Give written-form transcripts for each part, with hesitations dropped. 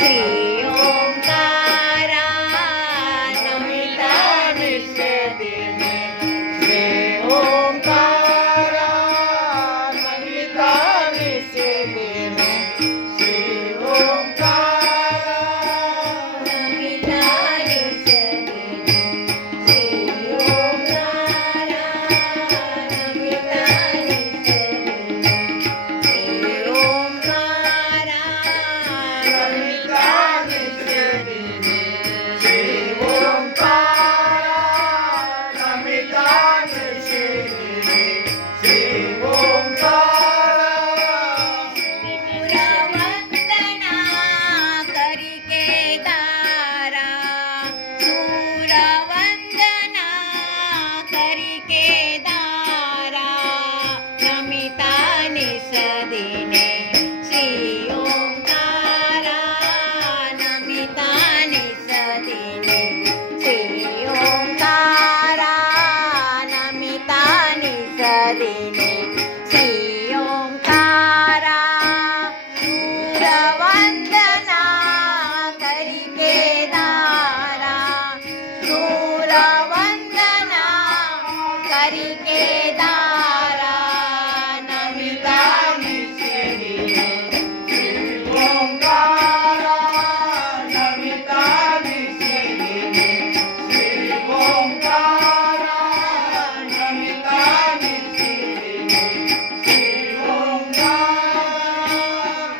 श्री ओंकारा नमिता निषेधिने श्री ओंकारा नमिता निषेधिने श्री ओंकारा नमिता निषेधिने श्री ओंकारा नमिता निषेधिने श्री ओंकारा नमिता निषेधिने श्री ओंकारा नमिता निषेधिने श्री ओंकारा सूरवंदना करी केदारा सूरवंदना करी केदारा नमिता निषेधिने श्री ओंकारा नमिता निषेधिने श्री ओंकारा नमिता निषेधिने श्री ओंकारा सूरवंदना करी केदारा सूरवंदना करी केदारा नमिता निषेधिने श्री ओंकारा नमिता निषेधिने श्री ओंकारा नमिता निषेधिने श्री ओंकारा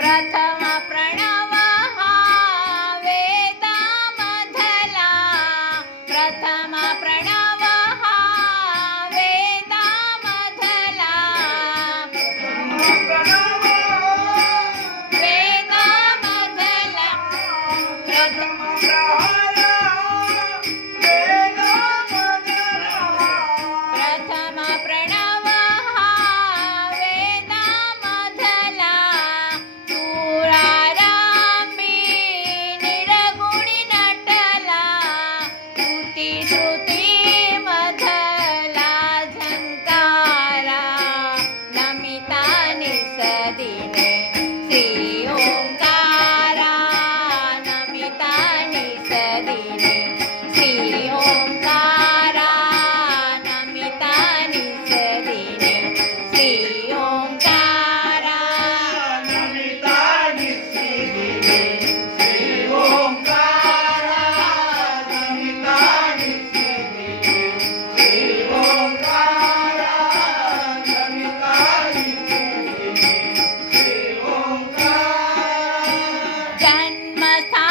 प्रथम प्रणव हा वेदामधला प्रथम प्रणव हा वेदामधला वेदामधला प्रथम प्रथम प्रणव हा वेदामधला सुरारंभी निरगुणी नटला श्रुती श्रुती मधला झंकारा नमिता निषेधिने श्री ओंकारा नमिता निषेधिने श्री ओंकारा नमिता निषेधिने श्री ओंकारा नमिता निषेधिने श्री ओंकारा नमिता निषेधिने श्री ओंकारा नमिता निषेधिने श्री ओंकारा जन्मस्थान